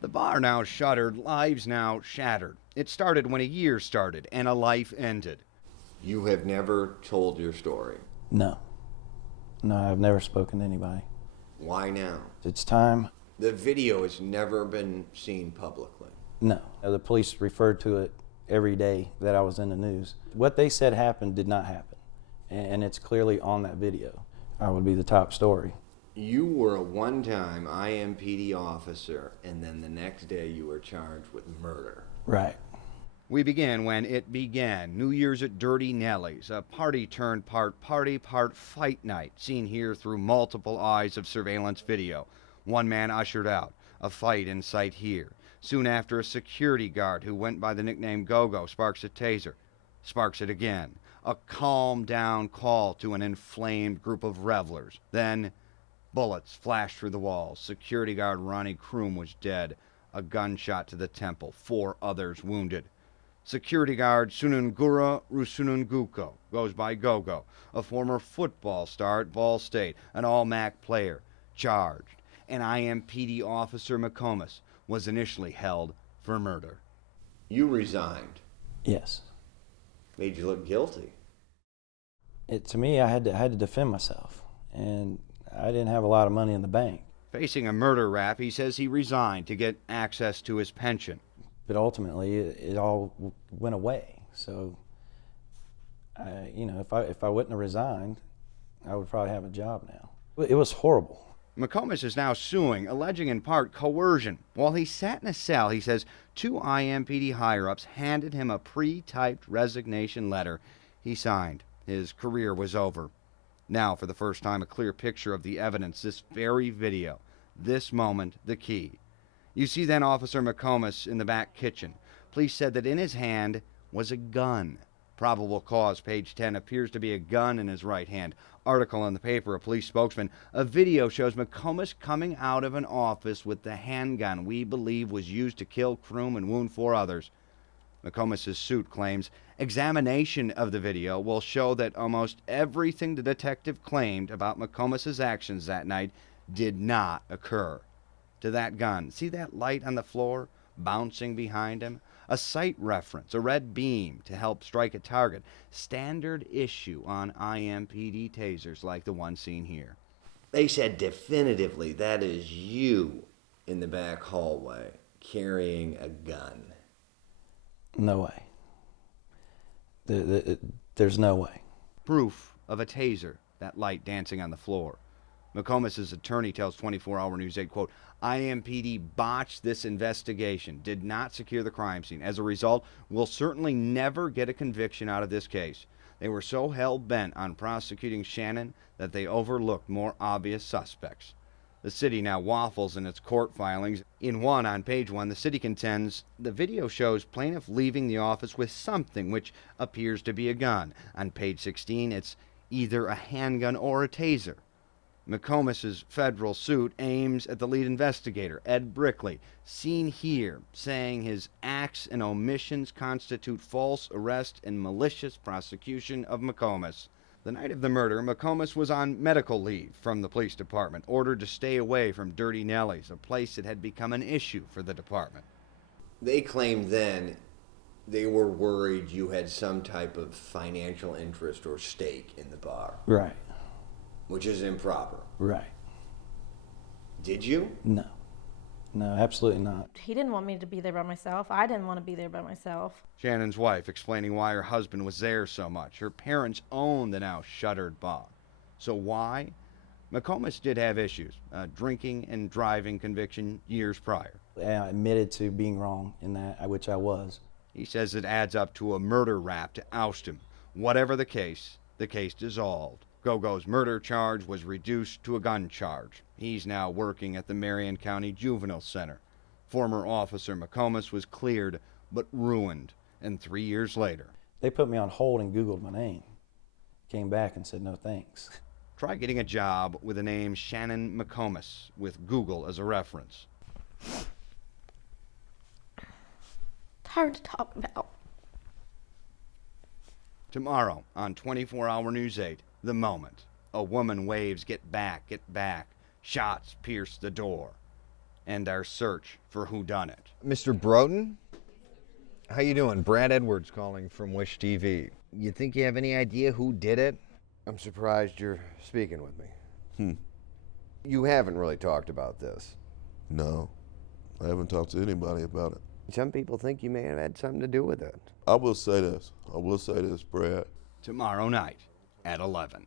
The bar now shuttered, lives now shattered. It started when a year started and a life ended. You have never told your story. No. No, I've never spoken to anybody. Why now? It's time. The video has never been seen publicly. No. The police referred to it every day that I was in the news. What they said happened did not happen, and it's clearly on that video. I would be the top story. You were a one-time IMPD officer, and then the next day you were charged with murder. Right. We began when it began. New Year's at Dirty Nelly's, a party turned part party, part fight night, seen here through multiple eyes of surveillance video. One man ushered out, a fight in sight here. Soon after, a security guard who went by the nickname Go-Go sparks a taser, sparks it again. A calm down call to an inflamed group of revelers. Then, bullets flashed through the walls. Security guard Ronnie Kroom was dead. A gunshot to the temple. 4 others wounded. Security guard Sunungura Rusununguko goes by Go-Go, a former football star at Ball State, an all-MAC player, charged. And IMPD officer McComas was initially held for murder. You resigned. Yes. Made you look guilty. To me, I had to defend myself, and I didn't have a lot of money in the bank. Facing a murder rap, he says he resigned to get access to his pension. But ultimately, it all went away. So, if I wouldn't have resigned, I would probably have a job now. It was horrible. McComas is now suing, alleging in part coercion. While he sat in a cell, he says 2 IMPD higher-ups handed him a pre-typed resignation letter. He signed. His career was over. Now, for the first time, a clear picture of the evidence, this very video. This moment, the key. You see then Officer McComas in the back kitchen. Police said that in his hand was a gun. Probable cause, page 10, appears to be a gun in his right hand. Article in the paper, a police spokesman. A video shows McComas coming out of an office with the handgun we believe was used to kill Kroom and wound 4 others. McComas' suit claims examination of the video will show that almost everything the detective claimed about McComas' actions that night did not occur. To that gun, see that light on the floor bouncing behind him? A sight reference, a red beam to help strike a target. Standard issue on IMPD tasers like the one seen here. They said definitively that is you in the back hallway carrying a gun. No way. There's no way. Proof of a taser, that light dancing on the floor. McComas' attorney tells 24-Hour News 8, quote, IMPD botched this investigation, did not secure the crime scene. As a result, we'll certainly never get a conviction out of this case. They were so hell-bent on prosecuting Shannon that they overlooked more obvious suspects. The city now waffles in its court filings. In one, on page 1, the city contends the video shows plaintiff leaving the office with something which appears to be a gun. On page 16, it's either a handgun or a taser. McComas' federal suit aims at the lead investigator, Ed Brickley, seen here, saying his acts and omissions constitute false arrest and malicious prosecution of McComas. The night of the murder, McComas was on medical leave from the police department, ordered to stay away from Dirty Nelly's, a place that had become an issue for the department. They claimed then they were worried you had some type of financial interest or stake in the bar. Right. Which is improper. Right. Did you? No. No, absolutely not. He didn't want me to be there by myself. I didn't want to be there by myself. Shannon's wife explaining why her husband was there so much. Her parents own the now shuttered bar. So why? McComas did have issues, drinking and driving conviction years prior. I admitted to being wrong in that, which I was. He says it adds up to a murder rap to oust him. Whatever the case dissolved. Go-Go's murder charge was reduced to a gun charge. He's now working at the Marion County Juvenile Center. Former officer McComas was cleared but ruined, and 3 years later. They put me on hold and Googled my name. Came back and said no thanks. Try getting a job with the name Shannon McComas with Google as a reference. Hard to talk about. Tomorrow on 24-Hour News 8, The Moment. A woman waves, get back, get back. Shots pierce the door. and our search for whodunit. Mr. Broden? How you doing? Brad Edwards calling from Wish TV. You think you have any idea who did it? I'm surprised you're speaking with me. You haven't really talked about this. No, I haven't talked to anybody about it. Some people think you may have had something to do with it. I will say this, Brad. Tomorrow night at 11.